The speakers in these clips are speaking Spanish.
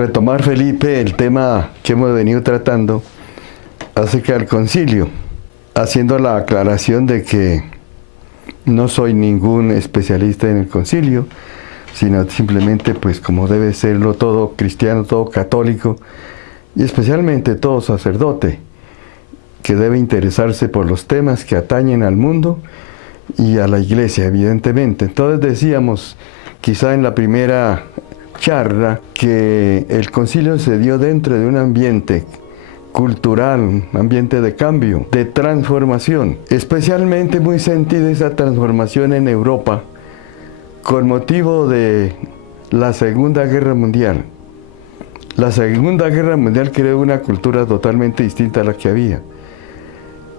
retomar, Felipe, el tema que hemos venido tratando acerca del concilio, haciendo la aclaración de que no soy ningún especialista en el concilio, sino simplemente, pues, como debe serlo todo cristiano, todo católico, y especialmente todo sacerdote, que debe interesarse por los temas que atañen al mundo y a la iglesia, evidentemente. Entonces decíamos, quizá en la primera charla, que el concilio se dio dentro de un ambiente cultural, un ambiente de cambio, de transformación, especialmente muy sentida esa transformación en Europa, con motivo de la Segunda Guerra Mundial. La Segunda Guerra Mundial creó una cultura totalmente distinta a la que había.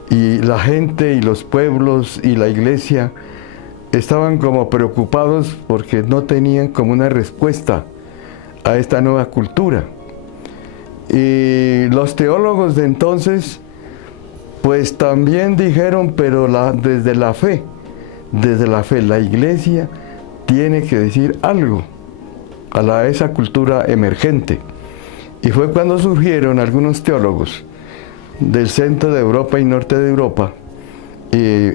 Y la gente y los pueblos y la iglesia estaban como preocupados porque no tenían como una respuesta a esta nueva cultura. Y los teólogos de entonces, pues también dijeron, pero desde la fe, la iglesia tiene que decir algo a esa cultura emergente. Y fue cuando surgieron algunos teólogos del centro de Europa y norte de Europa y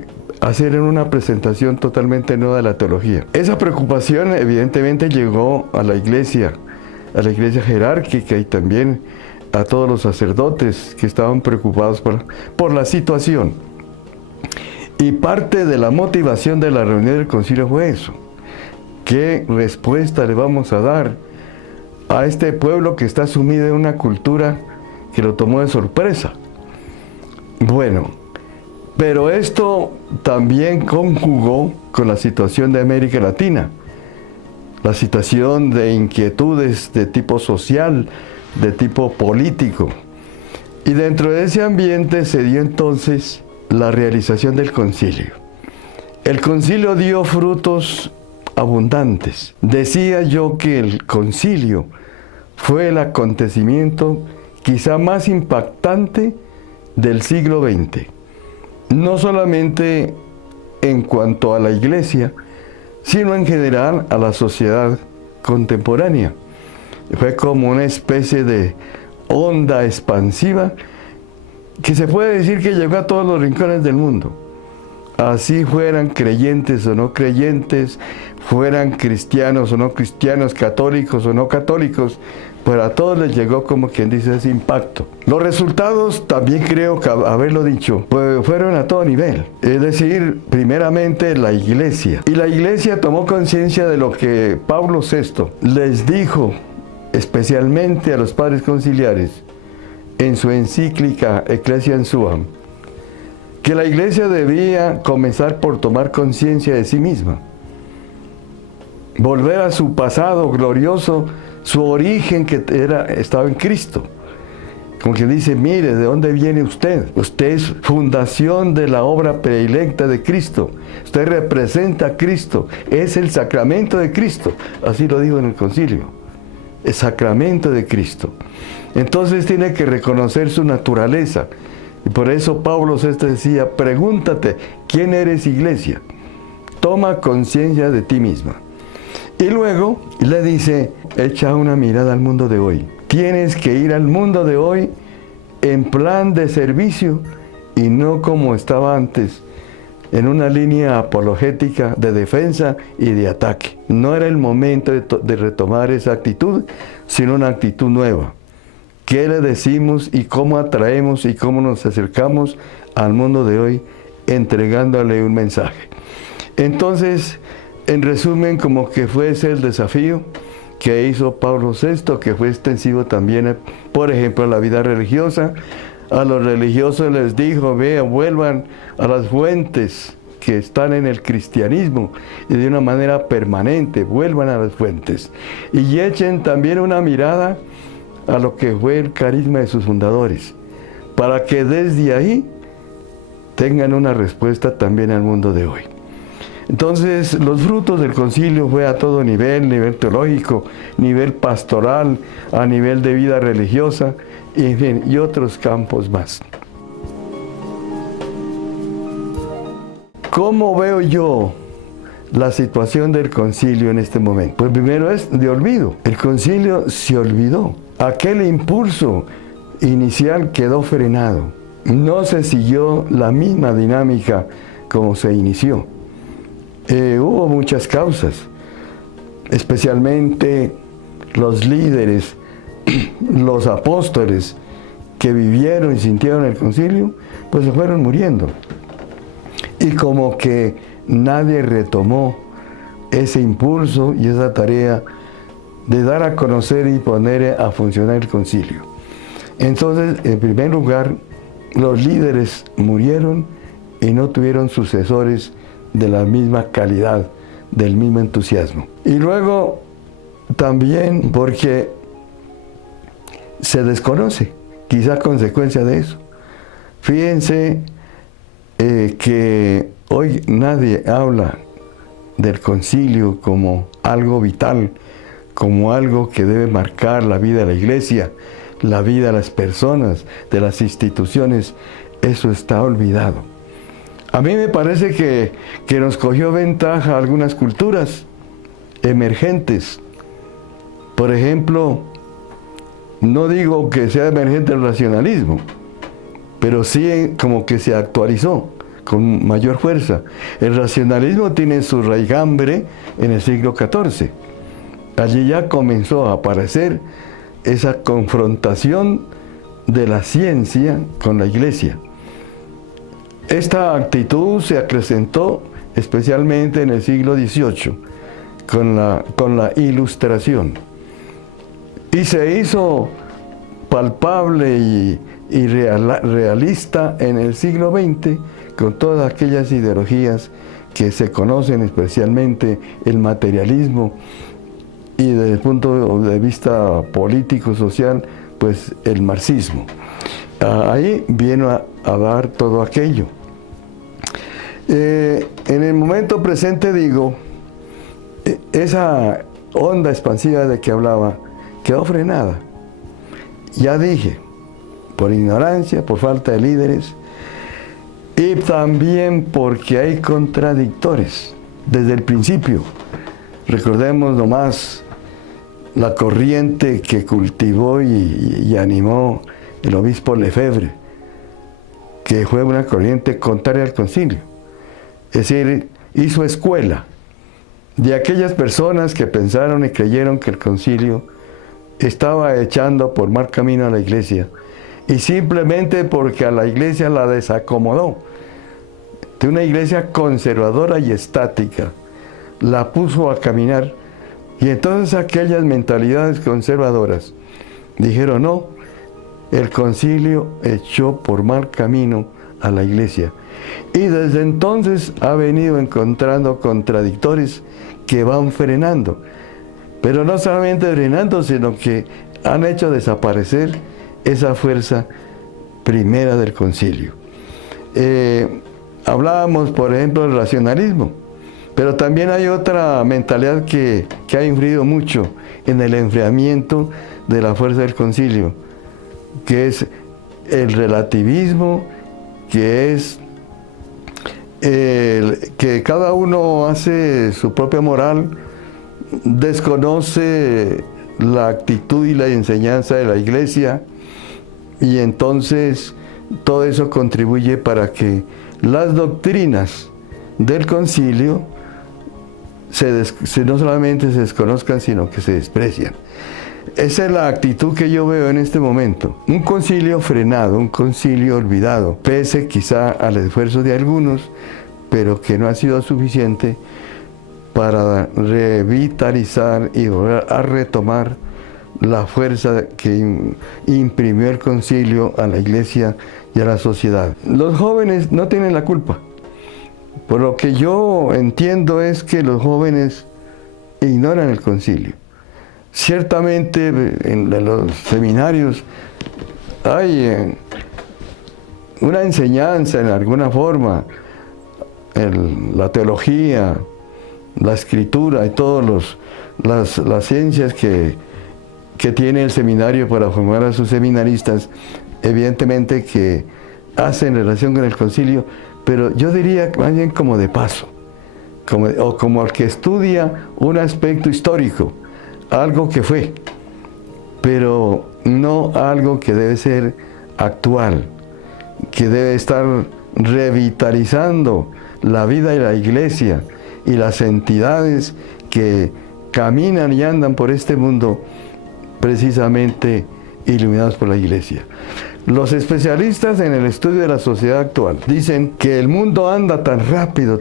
hicieron una presentación totalmente nueva de la teología. Esa preocupación evidentemente llegó a la iglesia jerárquica y también a todos los sacerdotes que estaban preocupados por la situación. Y parte de la motivación de la reunión del concilio fue eso. ¿Qué respuesta le vamos a dar a este pueblo que está sumido en una cultura que lo tomó de sorpresa? Bueno, pero esto también conjugó con la situación de América Latina, la situación de inquietudes de tipo social, de tipo político. Y dentro de ese ambiente se dio entonces la realización del concilio. El concilio dio frutos abundantes. Decía yo que el concilio fue el acontecimiento quizá más impactante del siglo XX. No solamente en cuanto a la iglesia, sino en general a la sociedad contemporánea. Fue como una especie de onda expansiva que se puede decir que llegó a todos los rincones del mundo. Así fueran creyentes o no creyentes, fueran cristianos o no cristianos, católicos o no católicos, pues a todos les llegó, como quien dice, ese impacto. Los resultados, también creo que haberlo dicho, pues fueron a todo nivel. Es decir, primeramente la iglesia. Y la iglesia tomó conciencia de lo que Pablo VI les dijo, especialmente a los padres conciliares, en su encíclica Ecclesiam Suam, que la iglesia debía comenzar por tomar conciencia de sí misma, volver a su pasado glorioso, su origen que estaba en Cristo. Como que dice, mire, ¿de dónde viene usted? Usted es fundación de la obra predilecta de Cristo. Usted representa a Cristo, es el sacramento de Cristo. Así lo dijo en el concilio, el sacramento de Cristo. Entonces tiene que reconocer su naturaleza. Y por eso Pablo VI decía, pregúntate, ¿quién eres, iglesia? Toma conciencia de ti misma. Y luego le dice, echa una mirada al mundo de hoy. Tienes que ir al mundo de hoy en plan de servicio y no como estaba antes, en una línea apologética de defensa y de ataque. No era el momento de retomar esa actitud, sino una actitud nueva. ¿Qué le decimos y cómo atraemos y cómo nos acercamos al mundo de hoy entregándole un mensaje? Entonces, en resumen, como que fue ese el desafío que hizo Pablo VI, que fue extensivo también, por ejemplo, a la vida religiosa. A los religiosos les dijo, vean, vuelvan a las fuentes que están en el cristianismo y de una manera permanente, vuelvan a las fuentes. Y echen también una mirada a lo que fue el carisma de sus fundadores, para que desde ahí tengan una respuesta también al mundo de hoy. Entonces, los frutos del concilio fue a todo nivel, nivel teológico, nivel pastoral, a nivel de vida religiosa, y, en fin, y otros campos más. ¿Cómo veo yo la situación del concilio en este momento? Pues primero es de olvido. El concilio se olvidó. Aquel impulso inicial quedó frenado. No se siguió la misma dinámica como se inició. Hubo muchas causas, especialmente los líderes, los apóstoles que vivieron y sintieron el concilio, pues se fueron muriendo. Y como que nadie retomó ese impulso y esa tarea de dar a conocer y poner a funcionar el concilio. Entonces, en primer lugar, los líderes murieron y no tuvieron sucesores de la misma calidad, del mismo entusiasmo. Y luego, también porque se desconoce, quizá consecuencia de eso. Fíjense que hoy nadie habla del concilio como algo vital, como algo que debe marcar la vida de la iglesia, la vida de las personas, de las instituciones. Eso está olvidado. A mí me parece que nos cogió ventaja algunas culturas emergentes. Por ejemplo, no digo que sea emergente el racionalismo, pero sí como que se actualizó con mayor fuerza. El racionalismo tiene su raigambre en el siglo XIV. Allí ya comenzó a aparecer esa confrontación de la ciencia con la iglesia. Esta actitud se acrecentó especialmente en el siglo XVIII con la Ilustración, y se hizo palpable y realista en el siglo XX con todas aquellas ideologías que se conocen, especialmente el materialismo, y desde el punto de vista político, social, pues el marxismo. Ahí vino a dar todo aquello. En el momento presente, digo, esa onda expansiva de que hablaba quedó frenada. Ya dije, por ignorancia, por falta de líderes, y también porque hay contradictores desde el principio. Recordemos nomás la corriente que cultivó y animó el obispo Lefebvre, que fue una corriente contraria al concilio. Es decir, hizo escuela de aquellas personas que pensaron y creyeron que el concilio estaba echando por mal camino a la iglesia, y simplemente porque a la iglesia la desacomodó de una iglesia conservadora y estática, la puso a caminar. Y entonces aquellas mentalidades conservadoras dijeron: no, el concilio echó por mal camino a la iglesia. Y desde entonces ha venido encontrando contradictores que van frenando. Pero no solamente frenando, sino que han hecho desaparecer esa fuerza primera del concilio. Hablábamos, por ejemplo, del racionalismo. Pero también hay otra mentalidad que ha influido mucho en el enfriamiento de la fuerza del concilio, que es el relativismo, que es que cada uno hace su propia moral, desconoce la actitud y la enseñanza de la iglesia, y entonces todo eso contribuye para que las doctrinas del concilio no solamente se desconozcan, sino que se desprecian. Esa es la actitud que yo veo en este momento. Un concilio frenado, un concilio olvidado, pese quizá al esfuerzo de algunos, pero que no ha sido suficiente para revitalizar y volver a retomar la fuerza que imprimió el concilio a la iglesia y a la sociedad. Los jóvenes no tienen la culpa. Por lo que yo entiendo es que los jóvenes ignoran el concilio. Ciertamente en los seminarios hay una enseñanza en alguna forma, la teología, la escritura y todas las ciencias que tiene el seminario para formar a sus seminaristas, evidentemente que hacen relación con el concilio, pero yo diría más bien como de paso. como el que estudia un aspecto histórico, algo que fue, pero no algo que debe ser actual, que debe estar revitalizando la vida de la iglesia y las entidades que caminan y andan por este mundo precisamente iluminados por la iglesia. Los especialistas en el estudio de la sociedad actual dicen que el mundo anda tan rápido,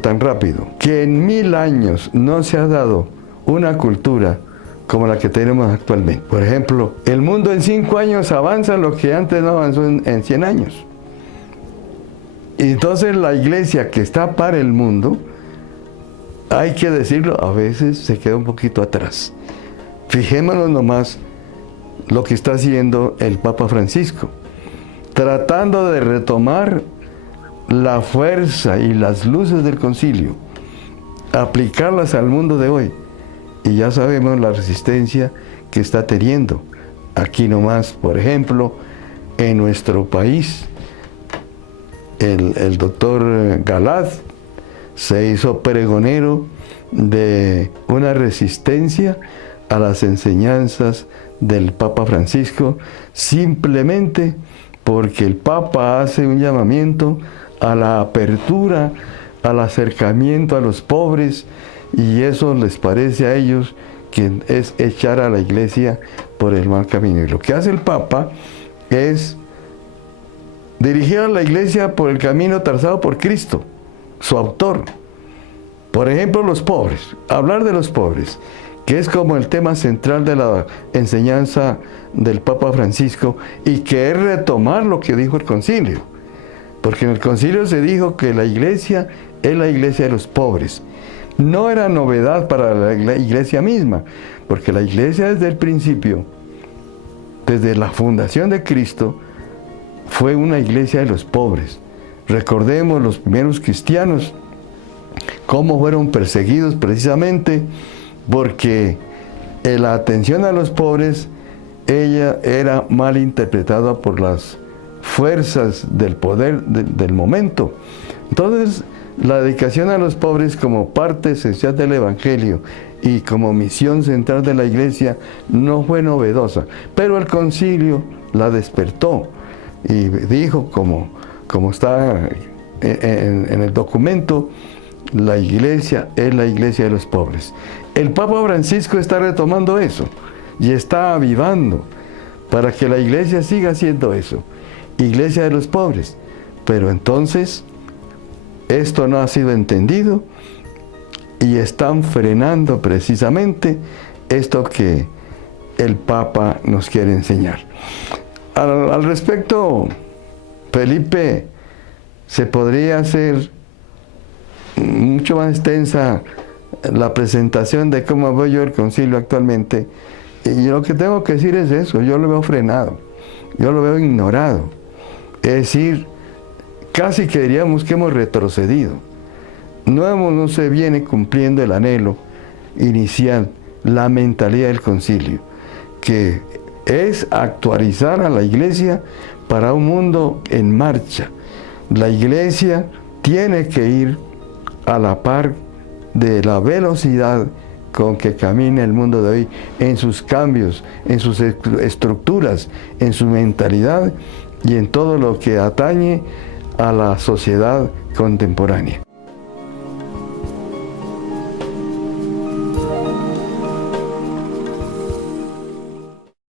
que en 1000 años no se ha dado una cultura como la que tenemos actualmente. Por ejemplo, el mundo en 5 años avanza lo que antes no avanzó en 100 años. Y entonces la iglesia que está para el mundo, hay que decirlo, a veces se queda un poquito atrás. Fijémonos nomás lo que está haciendo el Papa Francisco, tratando de retomar la fuerza y las luces del concilio, aplicarlas al mundo de hoy. Y ya sabemos la resistencia que está teniendo. Aquí nomás, por ejemplo, en nuestro país, el doctor Galaz se hizo pregonero de una resistencia a las enseñanzas del Papa Francisco, simplemente porque el Papa hace un llamamiento a la apertura, al acercamiento a los pobres, y eso les parece a ellos que es echar a la iglesia por el mal camino. Y lo que hace el Papa es dirigir a la iglesia por el camino trazado por Cristo, su autor. Por ejemplo, los pobres, hablar de los pobres, que es como el tema central de la enseñanza del Papa Francisco, y que es retomar lo que dijo el concilio. Porque en el concilio se dijo que la iglesia es la iglesia de los pobres. No era novedad para la iglesia misma, porque la iglesia desde el principio, desde la fundación de Cristo, fue una iglesia de los pobres. Recordemos los primeros cristianos, cómo fueron perseguidos precisamente porque la atención a los pobres, ella era mal interpretada por las fuerzas del poder del momento. Entonces, la dedicación a los pobres como parte esencial del Evangelio y como misión central de la iglesia no fue novedosa, pero el concilio la despertó y dijo, como está en el documento, la iglesia es la iglesia de los pobres. El Papa Francisco está retomando eso y está avivando para que la iglesia siga haciendo eso, iglesia de los pobres. Pero entonces esto no ha sido entendido y están frenando precisamente esto que el Papa nos quiere enseñar. Al respecto, Felipe, se podría hacer mucho más extensa la presentación de cómo veo yo el concilio actualmente, y lo que tengo que decir es eso: yo lo veo frenado, yo lo veo ignorado, es decir, casi que diríamos que hemos retrocedido, no se viene cumpliendo el anhelo inicial, la mentalidad del concilio, que es actualizar a la iglesia para un mundo en marcha. La iglesia tiene que ir a la par de la velocidad con que camina el mundo de hoy, en sus cambios, en sus estructuras, en su mentalidad y en todo lo que atañe a la sociedad contemporánea.